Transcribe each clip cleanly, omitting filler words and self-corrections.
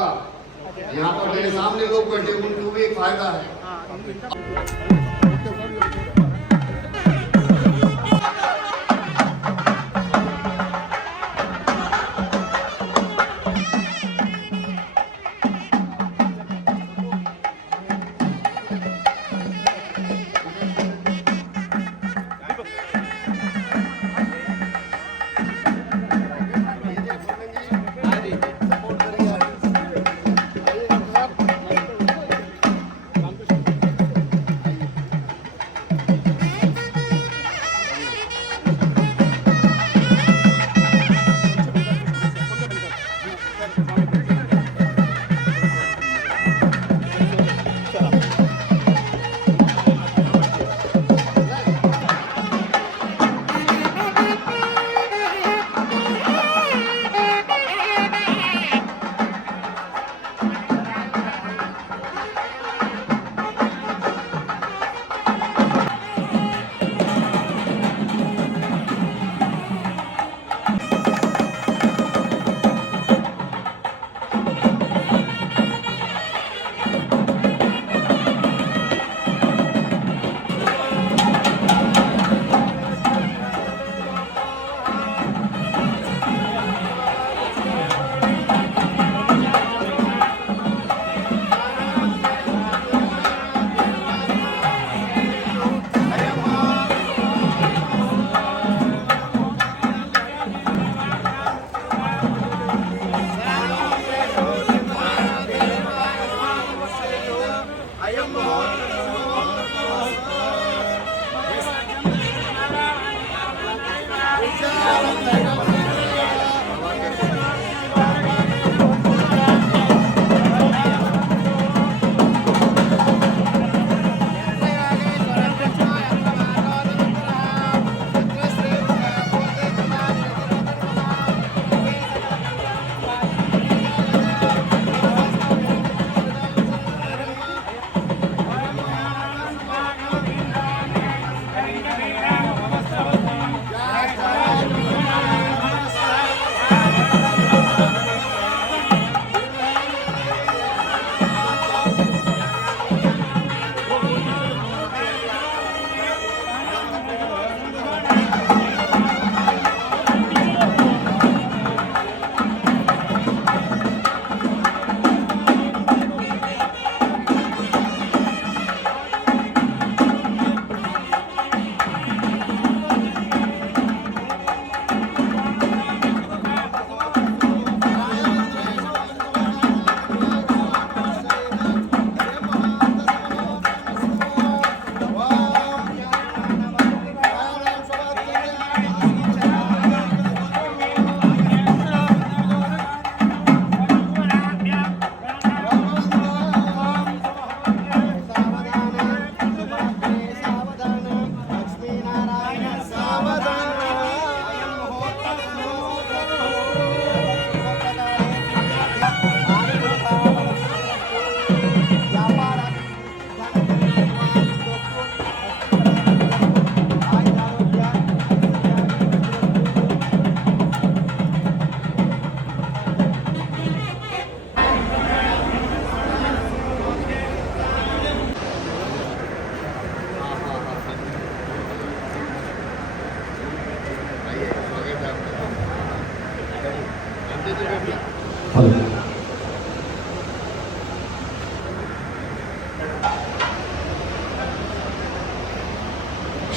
होगा। यहाँ पर मेरे सामने लोग बैठे, उनको भी एक फायदा है।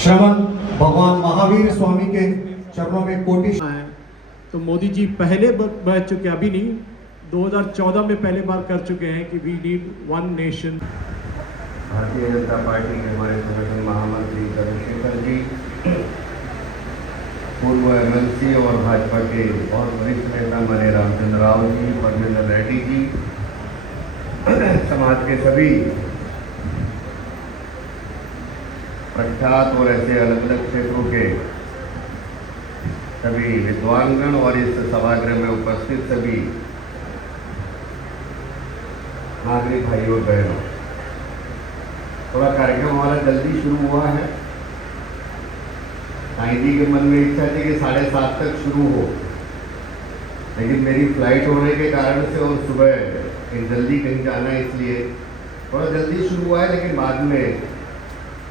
श्रवण भगवान महावीर स्वामी के चरणों में कोटि है। तो मोदी जी पहले बढ़ चुके, अभी नहीं, 2014 में पहले बार कर चुके हैं कि we need one nation. Bharatiya Janata party के हमारे संगठन महामंत्री चंद्रशेखर जी, पूर्व एमएलसी और भाजपा के बहुत वरिष्ठ नेता मने रामचंद्र राव जी, परमेंद्र रेड्डी जी, समाज के सभी प्रख्यात और ऐसे अलग अलग क्षेत्रों के सभी विद्वानगण और इस सभागृह में उपस्थित सभी नागरिक भाइयों और बहनों, थोड़ा कार्यक्रम हमारा जल्दी शुरू हुआ है। साईं जी के मन में इच्छा थी कि 7:30 तक शुरू हो, लेकिन मेरी फ्लाइट होने के कारण से और सुबह लेकिन जल्दी कहीं जाना है, इसलिए थोड़ा जल्दी शुरू हुआ है, लेकिन बाद में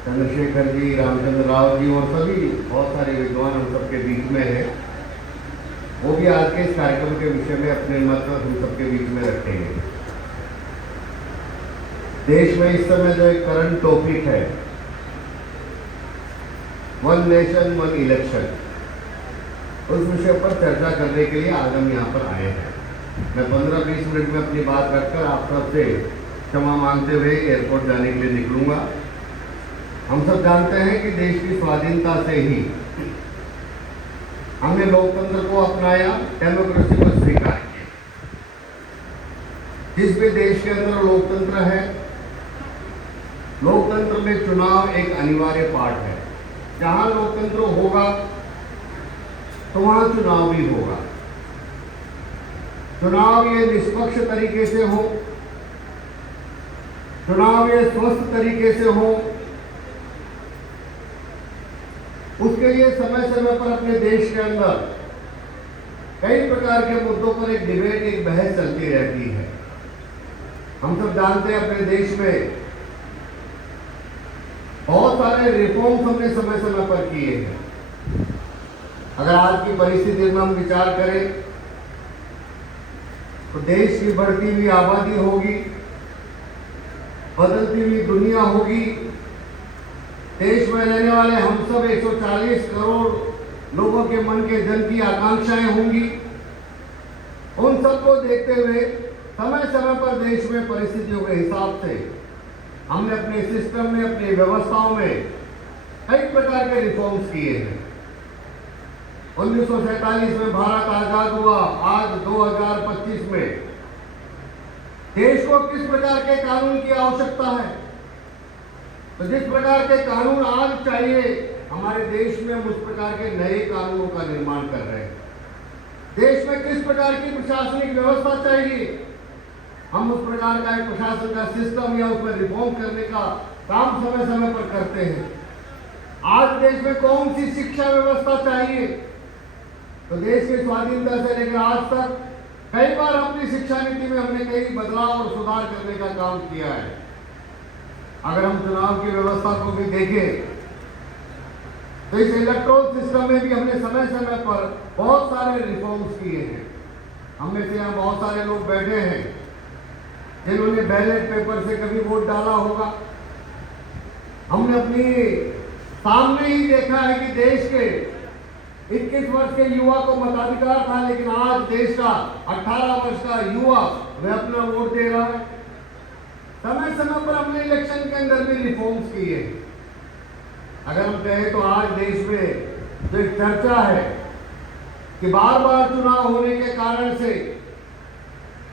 चंद्रशेखर जी, रामचंद्र राव जी और सभी बहुत सारे विद्वान हम सबके बीच में हैं। वो भी आज के इस कार्यक्रम के विषय में अपने मत हम सबके बीच में रखेंगे। देश में इस समय जो एक करंट टॉपिक है, वन नेशन वन इलेक्शन, उस विषय पर चर्चा करने के लिए आज हम यहाँ पर आए हैं। मैं 15-20 मिनट में अपनी बात रखकर आप सबसे क्षमा मांगते हुए एयरपोर्ट जाने के लिए निकलूंगा। हम सब जानते हैं कि देश की स्वाधीनता से ही हमने लोकतंत्र को अपनाया, डेमोक्रेसी को स्वीकार किया। जिस भी देश के अंदर लोकतंत्र है, लोकतंत्र में चुनाव एक अनिवार्य पार्ट है। जहां लोकतंत्र होगा तो वहां चुनाव भी होगा। चुनाव ये निष्पक्ष तरीके से हो, चुनाव ये स्वस्थ तरीके से हो, उसके लिए समय समय पर अपने देश के अंदर कई प्रकार के मुद्दों पर एक डिबेट, एक बहस चलती रहती है। हम सब जानते हैं अपने देश में बहुत सारे रिफॉर्म्स हमने समय समय पर किए हैं। अगर आज की परिस्थिति में हम विचार करें तो देश की बढ़ती हुई आबादी होगी, बदलती हुई दुनिया होगी, देश में रहने वाले हम सब 140 करोड़ लोगों के मन के जन की आकांक्षाएं होंगी। उन सबको देखते हुए समय समय पर देश में परिस्थितियों के हिसाब से हमने अपने सिस्टम में, अपनी व्यवस्थाओं में कई प्रकार के रिफॉर्म्स किए हैं। 1947 में भारत आजाद हुआ, आज 2025 में देश को किस प्रकार के कानून की आवश्यकता है? तो जिस प्रकार के कानून आज चाहिए, हमारे देश में हम उस प्रकार के नए कानूनों का निर्माण कर रहे हैं। देश में किस प्रकार की प्रशासनिक व्यवस्था चाहिए, हम उस प्रकार का एक प्रशासन का सिस्टम या उसमें रिफॉर्म करने का काम समय समय पर करते हैं। आज देश में कौन सी शिक्षा व्यवस्था चाहिए, तो देश की स्वाधीनता से लेकर आज तक कई बार अपनी शिक्षा नीति में हमने कई बदलाव और सुधार करने का काम किया है। अगर हम चुनाव की व्यवस्था को भी देखें तो इस इलेक्ट्रोल सिस्टम में भी हमने समय समय पर बहुत सारे रिफॉर्म्स किए हैं। हम में से यहाँ बहुत सारे लोग बैठे हैं जिन्होंने बैलेट पेपर से कभी वोट डाला होगा। हमने अपनी सामने ही देखा है कि देश के 21 वर्ष के युवा को मताधिकार था, लेकिन आज देश का 18 वर्ष का युवा वह अपना वोट दे रहा है। समय समय पर हमने इलेक्शन के अंदर भी रिफॉर्म्स किए। अगर हम कहें तो आज देश में जो एक चर्चा है कि बार बार चुनाव होने के कारण से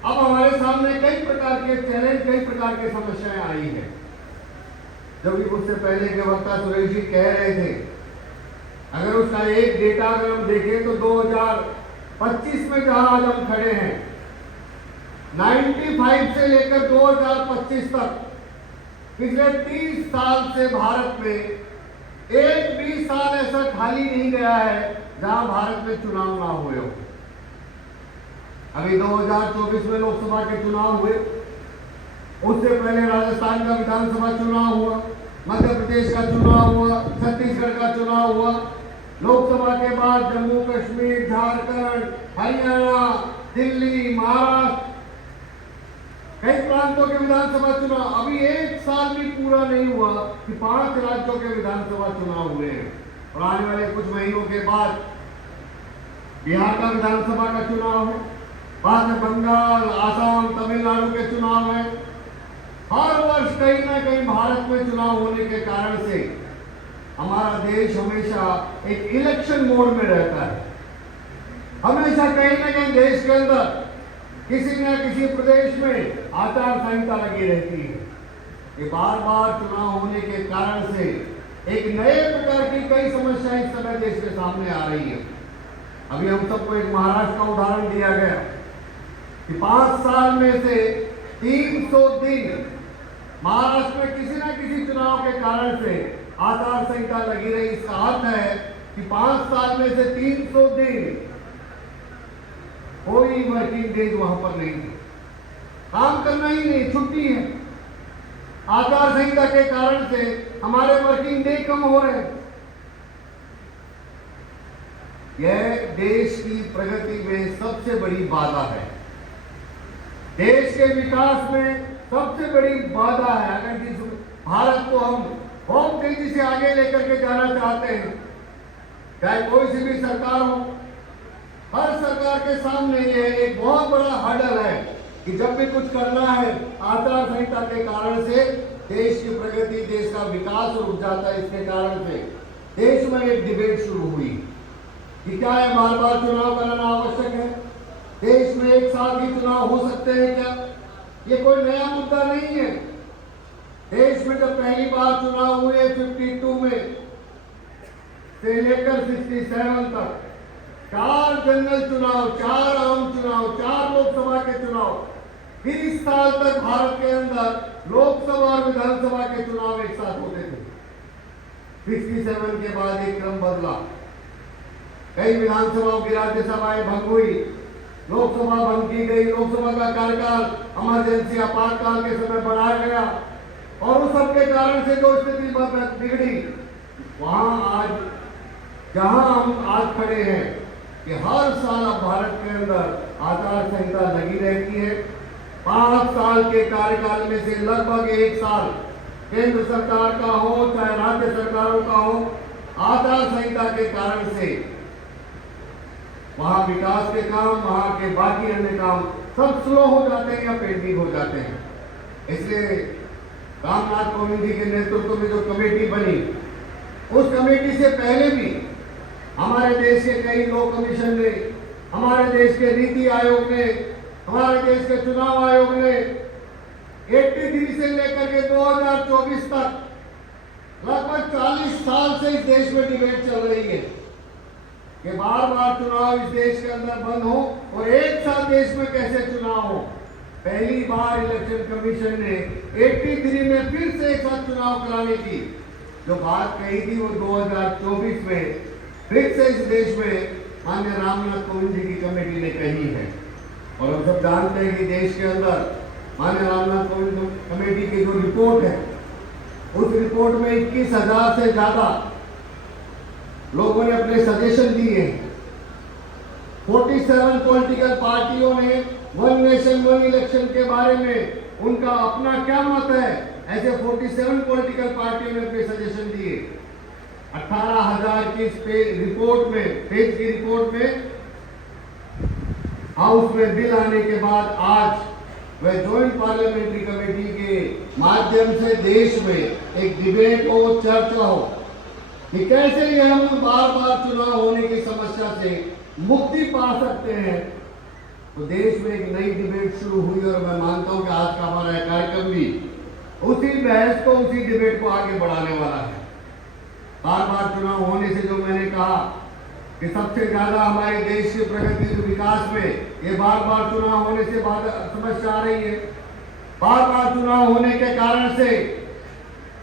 अब हमारे सामने कई प्रकार के चैलेंज, कई प्रकार की समस्याएं आई हैं। जो भी मुझसे पहले के वक्ता सुरेश जी कह रहे थे, अगर उसका एक डेटा अगर हम देखें तो 2025 में जहां आज हम खड़े हैं, 95 से लेकर 2025 तक पिछले 30 साल से भारत में एक भी साल ऐसा खाली नहीं गया है जहां भारत में चुनाव ना हुए हो। अभी 2024 में लोकसभा के चुनाव हुए, उससे पहले राजस्थान का विधानसभा चुनाव हुआ, मध्य प्रदेश का चुनाव हुआ, छत्तीसगढ़ का चुनाव हुआ, लोकसभा के बाद जम्मू कश्मीर, झारखंड, हरियाणा, दिल्ली, महाराष्ट्र, कई प्रांतों के विधानसभा चुनाव। अभी एक साल भी पूरा नहीं हुआ कि 5 राज्यों के विधानसभा चुनाव हुए हैं। और आने वाले कुछ महीनों के बाद बिहार का विधानसभा का चुनाव है, बाद में बंगाल, आसाम, तमिलनाडु के चुनाव है। हर वर्ष कहीं ना कहीं भारत में चुनाव होने के कारण से हमारा देश हमेशा एक इलेक्शन मोड में रहता है। हमेशा कहीं ना कहीं देश के अंदर किसी न किसी प्रदेश में आचार संहिता लगी रहती है। ये बार बार चुनाव होने के कारण से एक नए प्रकार की कई समस्याएं इस समय देश के सामने आ रही है। अभी हम सबको एक महाराष्ट्र का उदाहरण दिया गया कि 5 साल में से 300 दिन महाराष्ट्र में किसी न किसी चुनाव के कारण से आचार संहिता लगी रही। इसका अर्थ है कि 5 साल में से 300 दिन कोई वर्किंग डेज वहां पर नहीं थी, काम काम करना ही नहीं, छुट्टी है। आचार संहिता के कारण से हमारे वर्किंग डे कम हो रहे हैं। यह देश की प्रगति में सबसे बड़ी बाधा है, देश के विकास में सबसे बड़ी बाधा है। अगर जिस भारत को हम बहुत तेजी से आगे लेकर के जाना चाहते हैं, चाहे कोई सी भी सरकार हो, हर सरकार के सामने ये एक बहुत बड़ा हर्डल है कि जब भी कुछ करना है, आचार संहिता के कारण से देश की प्रगति, देश का विकास रुक जाता है। इसके कारण से देश में एक डिबेट शुरू हुई कि क्या है बार बार चुनाव कराना आवश्यक है, देश में एक साथ ही चुनाव हो सकते हैं क्या? ये कोई नया मुद्दा नहीं है। देश में जब पहली बार चुनाव हुए 52 में से लेकर 67 तक 4 जनरल चुनाव, 4 आम चुनाव, 4 लोकसभा के चुनाव, 30 साल तक भारत के अंदर लोकसभा और विधानसभा के चुनाव एक साथ होते थे। 67 के बाद एक क्रम बदला, कई विधानसभाओं की राज्यसभाएं भंग हुई, लोकसभा भंग की गई, लोकसभा का कार्यकाल इमरजेंसी आपातकाल के समय बढ़ाया गया और उस सब के कारण से जो स्थिति बिगड़ी, वहां आज जहां हम आज खड़े हैं कि हर साल अब भारत के अंदर आचार संहिता लगी रहती है। 5 साल के कार्यकाल में से लगभग 1 साल केंद्र सरकार का हो चाहे राज्य सरकारों का हो, आचार संहिता के कारण से वहां विकास के काम, वहां के बाकी अन्य काम सब स्लो हो जाते हैं या पेंडिंग हो जाते हैं। इसलिए रामनाथ कोविंद जी के नेतृत्व में जो कमेटी बनी, उस कमेटी से पहले भी हमारे देश के कई लॉ कमीशन ने, हमारे देश के नीति आयोग ने, हमारे देश के चुनाव आयोग ने 83 से लेकर के 2024 तक लगभग 40 साल से इस देश में डिबेट चल रही है कि बार बार चुनाव इस देश के अंदर बंद हो और एक साथ देश में कैसे चुनाव हो। पहली बार इलेक्शन कमीशन ने 83 में फिर से एक साथ चुनाव कराने की जो बात कही थी, वो 2024 में फिर से इस देश में माननीय रामनाथ कोविंद जी की कमेटी ने कही है। और हम सब जानते हैं कि देश के अंदर माननीय रामनाथ कोविंद कमेटी की जो रिपोर्ट है, उस रिपोर्ट में 21,000 से ज्यादा लोगों ने अपने सजेशन दिए। 47 पॉलिटिकल पार्टियों ने वन नेशन वन इलेक्शन के बारे में उनका अपना क्या मत है, ऐसे 47 पॉलिटिकल पार्टियों ने अपने सजेशन दिए। 18,000 की रिपोर्ट में, पेज की रिपोर्ट में हाउस में बिल आने के बाद आज वह ज्वाइंट पार्लियामेंट्री कमेटी के माध्यम से देश में एक डिबेट हो, चर्चा हो कि कैसे ये हम बार बार चुनाव होने की समस्या से मुक्ति पा सकते हैं। तो देश में एक नई डिबेट शुरू हुई और मैं मानता हूं कि आज का हमारा कार्यक्रम भी उसी बहस को, उसी डिबेट को आगे बढ़ाने वाला है। बार बार चुनाव होने से जो मैंने कहा कि सबसे ज्यादा हमारे देश की प्रगति विकास में ये बार बार चुनाव होने से समस्या आ रही है। बार बार चुनाव होने के कारण से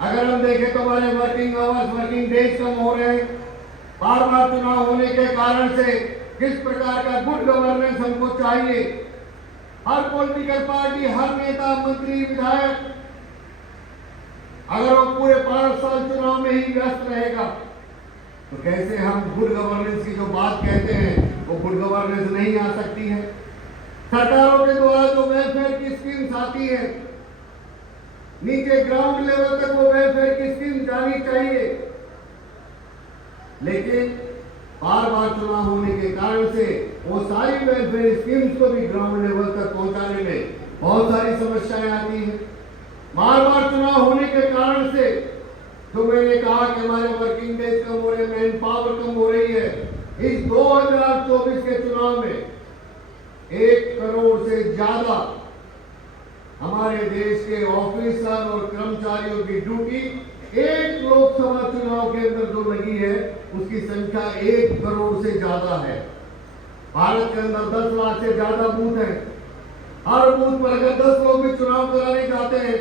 अगर हम देखें तो हमारे वर्किंग आवर्स, वर्किंग डेज कम हो रहे हैं। बार बार चुनाव होने के कारण से किस प्रकार का गुड गवर्नेंस हमको चाहिए, हर पॉलिटिकल पार्टी, हर नेता, मंत्री, विधायक अगर वो पूरे 5 साल चुनाव में ही व्यस्त रहेगा तो कैसे हम गुड गवर्नेंस की जो बात कहते हैं वो गुड गवर्नेंस नहीं आ सकती है। सरकारों के द्वारा जो वेलफेयर की स्कीम्स आती है, नीचे ग्राउंड लेवल तक वो वेलफेयर की स्कीम जानी चाहिए, लेकिन बार बार चुनाव होने के कारण से वो सारी वेलफेयर स्कीम्स को भी ग्राउंड लेवल तक पहुंचाने में बहुत सारी समस्याएं आती हैं। बार बार चुनाव होने के कारण से जो मैंने कहा कि हमारे वर्किंग डेज कम हो रहे, मैन पावर कम हो रही है। इस 2024 के चुनाव में 1 करोड़ से ज्यादा हमारे देश के ऑफिसर और कर्मचारियों की ड्यूटी एक लोकसभा चुनाव के अंदर जो लगी है उसकी संख्या 1 करोड़ से ज्यादा है। भारत के अंदर 10 लाख से ज्यादा बूथ हैं। हर बूथ पर अगर 10 लोग भी चुनाव कराने जाते हैं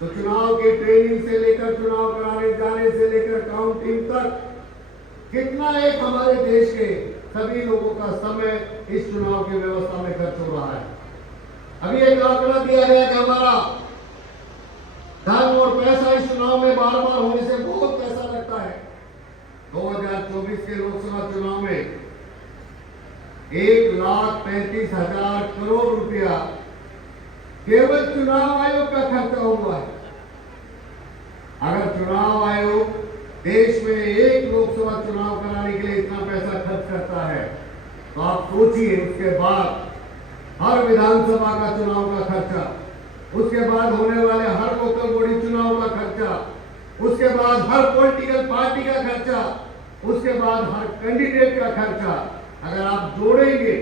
तो चुनाव की ट्रेनिंग से लेकर चुनाव कराने जाने से लेकर काउंटिंग तक कितना एक हमारे देश के सभी लोगों का समय इस चुनाव की व्यवस्था में खर्च हो रहा है। अभी एक आंकड़ा दिया गया कि हमारा धन और पैसा इस चुनाव में बार बार होने से बहुत पैसा लगता है। 2024 के लोकसभा चुनाव में 1,35,000 करोड़ रुपया केवल चुनाव आयोग का खर्चा हुआ है। अगर चुनाव आयोग देश में एक लोकसभा चुनाव कराने के लिए इतना पैसा खर्च करता है तो आप सोचिए उसके बाद हर विधानसभा का चुनाव का खर्चा, उसके बाद होने वाले हर लोकल बॉडी चुनाव का खर्चा, उसके बाद हर पॉलिटिकल पार्टी का खर्चा, उसके बाद हर कैंडिडेट का खर्चा अगर आप जोड़ेंगे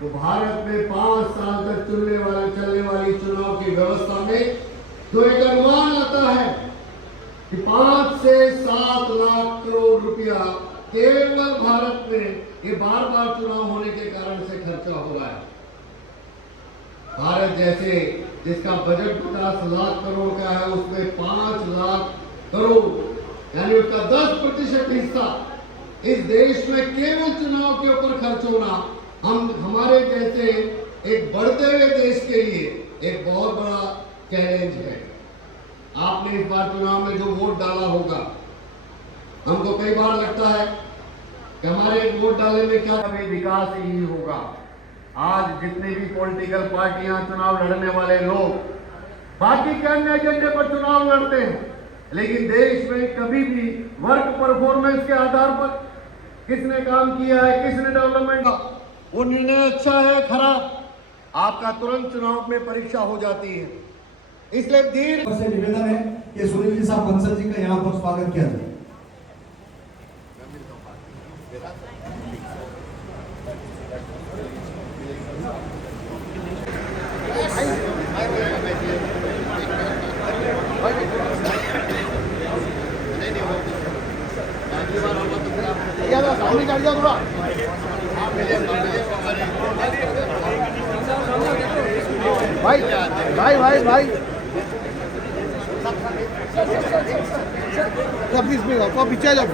तो भारत में 5 साल तक चलने वाली चुनाव की व्यवस्था में जो एक अनुमान आता है कि 5 से 7 लाख करोड़ रुपया केवल भारत में ये बार बार चुनाव होने के कारण से खर्चा हो रहा है। भारत जैसे जिसका बजट 50 लाख करोड़ का है उसमें 5 लाख करोड़ यानी उसका 10% हिस्सा इस देश में केवल चुनाव के ऊपर खर्च होना हमारे जैसे एक बढ़ते हुए देश के लिए एक बहुत बड़ा चैलेंज है। आपने इस बार चुनाव में जो वोट डाला होगा, हमको कई बार लगता है कि हमारे वोट डालने में क्या अभी विकास ही होगा। आज जितनी भी पॉलिटिकल पार्टियां चुनाव लड़ने वाले लोग बाकी के अन्य एजेंडे पर चुनाव लड़ते हैं, लेकिन देश में कभी भी वर्क परफॉर्मेंस के आधार पर किसने काम किया है, किसने डेवलपमेंट, वो निर्णय अच्छा है खराब आपका तुरंत चुनाव में परीक्षा हो जाती है। इसलिए दीर्घ से निवेदन है कि सुनील जी साहब बंसल जी का यहाँ पर स्वागत किया जाए। भाई प्लीज पीछे जाओ।